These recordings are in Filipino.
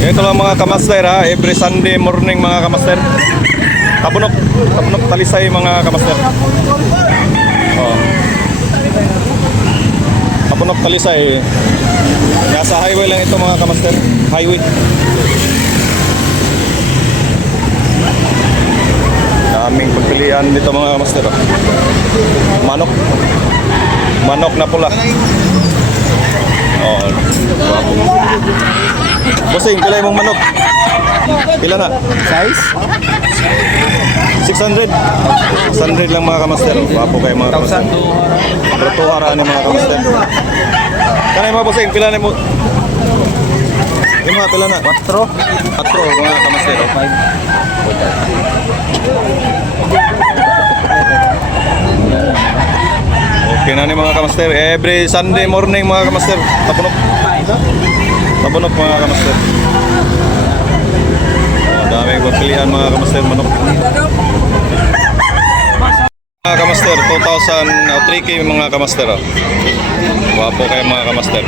Ito lang mga kamaster ha, every Sunday morning mga kamaster. Kabunok Talisay mga kamaster. Oh. Kabunok Talisay. Nasa highway lang ito mga kamaster. Highway. Daming pagpilian dito mga kamaster. Manok na pula. Oh, wapo. Bossing, pila mong manok? Pila na? Size? 600. 600 lang mga kamaster. Wapo kayo mga kamaster. Bertuhara ni mga kamaster. Kanay mga bossing, pila na mo? Ima, pila na? 4 mga kamaster. 5. Okay na ni mga kamaster. Every Sunday morning mga kamaster. Tabunok mga kamaster. Oh, dami pagpilian mga kamaster manok. Mga kamaster 3K mga kamaster. Wapo kayo mga kamaster.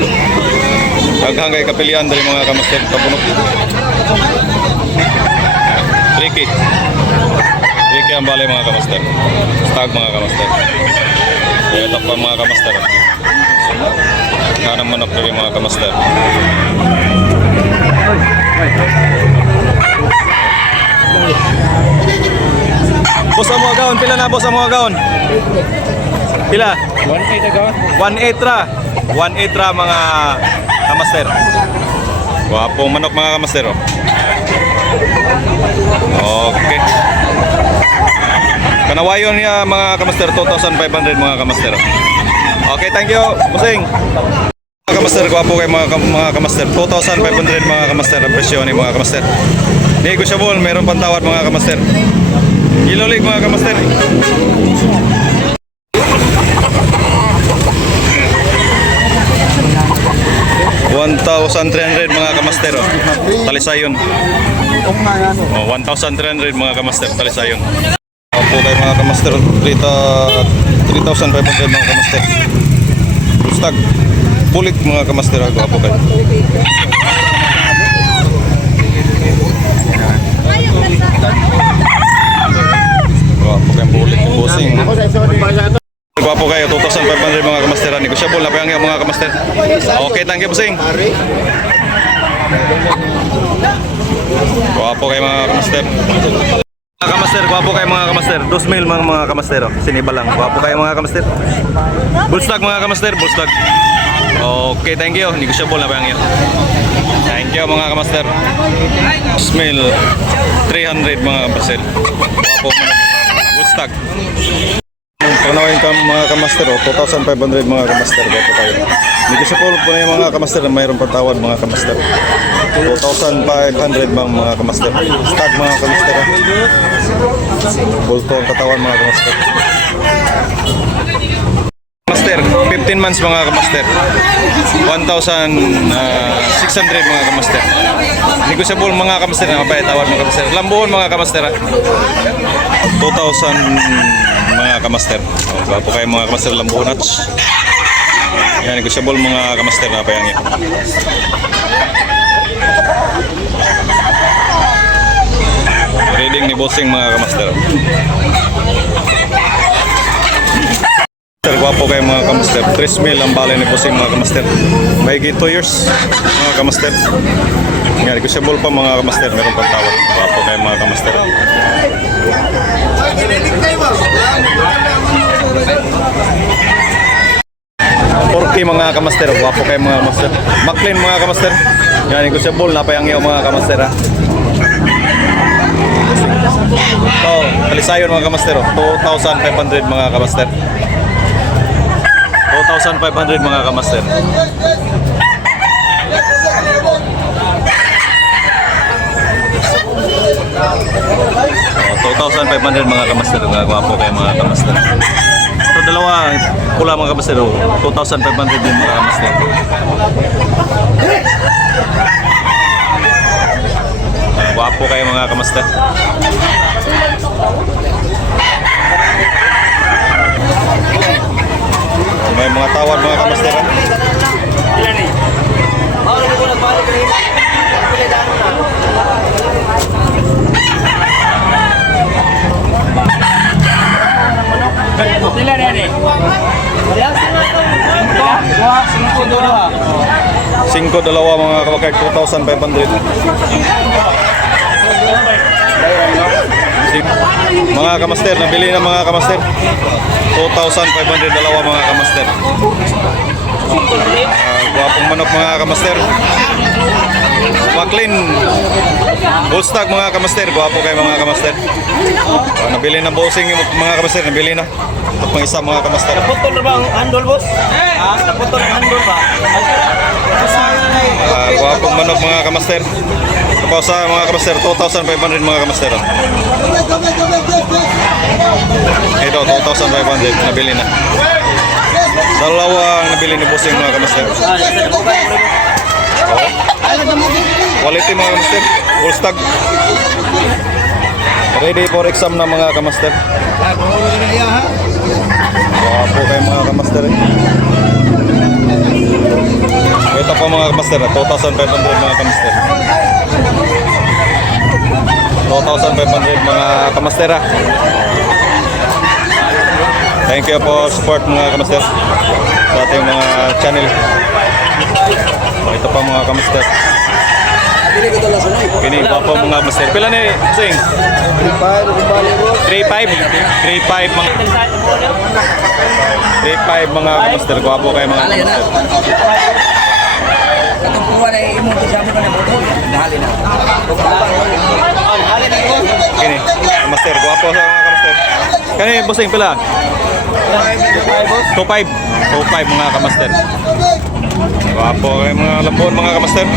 Daghang kay kapilian dari mga kamaster tabunok. 3K ang balay mga kamaster. Stag mga kamaster. Kaya pa mga kamaster. Kanang manok dari mga kamaster. Boss ang mga gaon, pila na boss ang mga gaon? Pila? 1.8 agad. 1.8 ra. 1.8 ra mga kamaster. Wapong manok mga kamaster. Okay. Kanawayon niya mga kamaster 2,500 mga kamaster. Okay, thank you, bossing. Mga kamaster, gwapo kayo mga kamaster. 2,500 mga kamaster ang presyo ni mga kamaster. Negotiable, mayroon pantawad mga kamaster. Ilolig mga kamaster. 1,300 mga kamaster. Talisayon. 1,300 mga kamaster. Talisayon. Opo kayo mga kamaster. 3,500 mga kamaster. Bustag. Bulik mga kamaster. Opo kayo. Opo kayo bulik. Busing. Gwapo kayo, 2,500 mga kamaster. Negosyable na pa yung mga kamaster. Okay, thank you, busing. Gwapo kayo mga kamaster. Mga kamaster, gwapo kayo mga kamaster. 2,000 mga kamaster. Siniba lang. Gwapo kayo mga kamaster. Bullstag mga kamaster, bullstag. Okay, thank you. Negosyable na pa yung thank you mga kamaster. 2,300 mga kamaster. Gwapo mga bullstag. Panawin ka mga kamaster, 2,500 mga kamaster. Gwapo kayo. Negosyable po na yung mga kamaster na mayroong patawad mga kamaster. 2,500 mga kamaster. Stag mga kamaster. Bulto ang katawan mga kamaster. Kamaster, 15 months mga kamaster. 1,600 mga kamaster. Negosyable mga kamaster na mapayatawad mga kamaster. Lambuhon mga kamaster. 2,000 mga kamaster. Gwapo kayo mga kamaster, lambuhon at yan, negosyable mga kamaster na payangin. Reading ni bossing mga kamaster. Gwapo kayo mga kamaster. 3,000 ang balay ni bossing mga kamaster. Mahigit 2 years mga kamaster. Nga, negosyable pa mga kamaster. Meron pang tawad. Gwapo kayo mga kamaster. Porky mga kamaster. Gwapo kayo mga kamaster. Maclean mga kamaster. Nga, negosyable na pa yung mga kamaster ha. So, Talisayon mga kamaster. 2,500 mga kamaster. 2,500 mga kamaster. 2,500 mga kamaster. Gwapo kayo mga kamaster. Ito dalawa pula mga kamaster. 2,500 din mga kamaster. Gwapo kayo mga kamaster. May mga tawad mga kamaster. Ilan eh? 5 dalawa mga kabakard, 2,500. Mga kamaster, nabili na mga kamaster. 2,500 dalawa mga kamaster. Gwapong manok mga kamaster. Maclean full stock mga kamaster, gwapo kayo mga kamaster. Nabili na bossing yung mga kamaster, nabili na. Ito pang isa mga kamaster. Naputol na ba ang handle, boss? Ha? Naputol ang handle ba? Gwapong manok mga kamaster. Tapos sa mga kamaster, 2,500 mga kamaster. Ito, 2,500, nabili na. Dalawang nabili ni bossing mga kamaster. Quality mga kamaster, full stock. Ready for exam na mga kamaster. Wapo kayo mga kamaster. Ito po mga kamaster, 2,500 mga kamaster. 2,500 mga kamaster. Thank you for support mga kamaster sa ating mga channel. Ito pa mga kamaster. Kini pa po mga kamaster. Pila ni sing? 3.5 mga 3.5 mga kamaster. Gwapo kayo mga kamaster. Kini kamaster, gwapo sa mga kamaster. Kani bossing pila? 2.5 mga kamaster. Gwapo kayo mga lambon mga kamaster.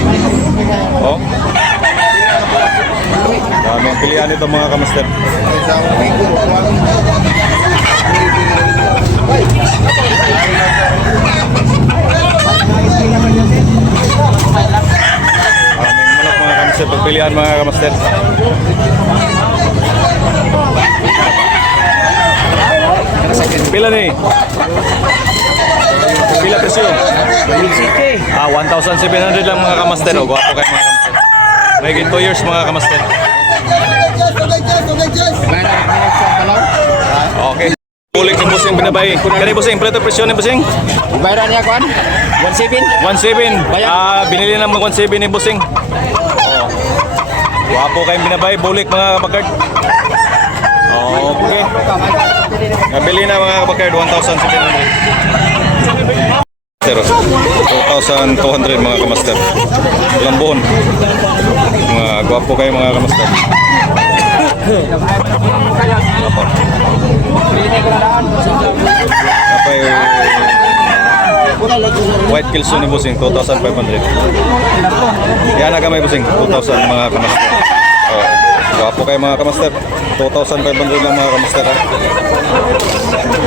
Oh. Dami ang pilihan ito mga kamaster. Aming manok mga kamaster, pagpilihan mga kamaster. Pila ni? Pila presyo? 1,700 lang mga kamaster. O, gwapo kayo mga kamaster. May 2 years mga kamaster. Okay. Ulit si Busing binabay. Kani Busing, preto presyo ni Busing? Bayaran niya, Kwan? 1.7? 1.7. Binili ng mga 1.7 ni Busing. Oh. Gwapo kayong binabay. Bulik mga kabakard. Okay. Nabili na mga kabakard, 1,700. 2,200 mga kamaster. Lambon. Mga gwapo kayo mga kamaster. Kapay white kilso ni Busing, 2,500. Yan na gamay Busing, 2,000 mga kamaster. Oh, gwapo kayo mga kamaster. 2,500 lang mga kamaster.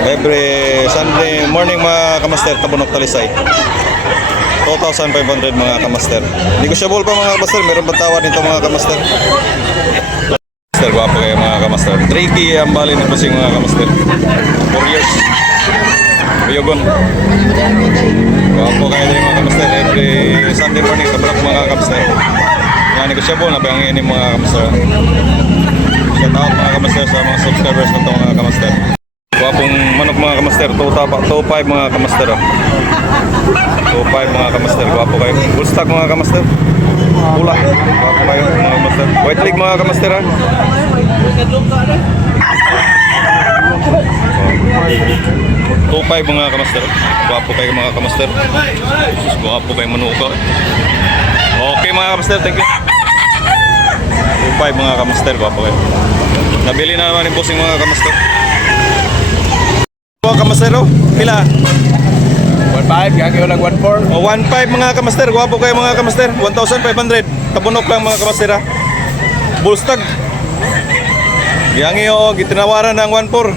Every Sunday morning mga kamaster, Tabunok Talisay. 2,500 mga kamaster. Negotiable pa mga kamaster, meron ba tawad nito mga kamaster? Kamaster, gwapo kayo mga kamaster. 3K ang bali ni Busing mga kamaster. 4 years. Uyogon. Gwapo kayo din mga kamaster. Every Sunday morning, Tabunok mga kamaster. Yan, negotiable na ba ang ini mga kamaster? Shout out mga kamaster sa mga subscribers na ito mga kamaster. Gwapong manok mga kamaster, 2.5 mga kamaster. 2.5 mga kamaster, gwapo kayo. Full stock mga kamaster. Pula, gwapo kayo mga kamaster. White leg mga kamaster ha. 2.5 mga kamaster. Gwapo kayo mga kamaster. Gwapo kayo manuka. Okay mga kamaster, thank you. 2.5 mga kamaster, gwapo kayo. Nabili na naman yung bossing mga kamaster. Mga kamaster, oh, pila? 1.5, gagawin lang 1.4. O 1.5 mga kamaster, gwapo kayo mga kamaster. 1,500. Tabunok lang mga kamaster ha. Bullstag. Yangi o, gitinawaran ng 1.4.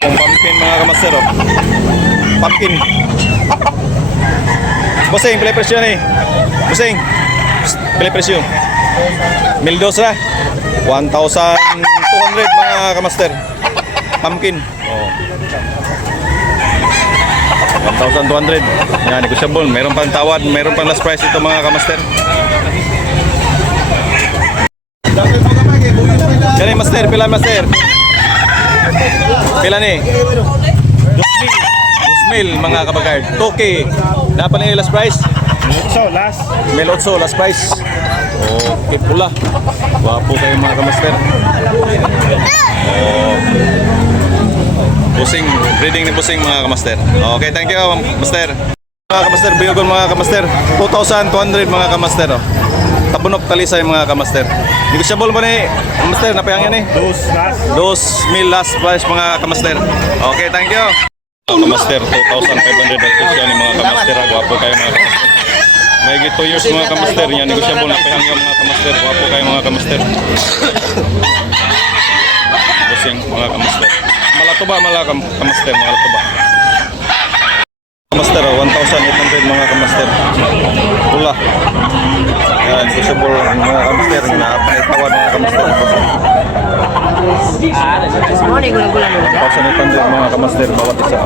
Kung pumpkin mga kamaster, oh. Pumpkin. Bossing, pila presyo ni? Bossing, pila presyo? 1,200 mga kamaster. Pumpkin. Oh. 1,200. Yan, negotiable. Meron pang tawad, meron pang last price ito mga kamaster. Kani master, pila master? Pila ni? 2,000 mga kabagard. 2K. Napa na yung last price? So, last. 1,800 last price. Okay, pula. Wapo kayo mga kamaster. Busing, breeding ni Busing mga kamaster. Okay, thank you master. Mga kamaster, biyogon mga kamaster. 2,200 mga kamaster. Oh. Tabunok talisay mga kamaster. Negotiable mo ni kamaster, napayang yan eh. Last. 2,000 last price mga kamaster. Okay, thank you. Mga kamaster, 2,500 ang presyo ni mga kamaster. Gwapo kayo mga kamaster. May 2 years mga kamaster niya. Negotiable na payang yung mga kamaster. Gwapo kayo mga kamaster. Busing mga kamaster. Malatuba kamaster, malatuba. Kamaster, 1,800 mga kamaster. Pula. Yan, negotiable mga kamaster. Napanitawad mga kamaster. 1,800 mga kamaster bawat isa.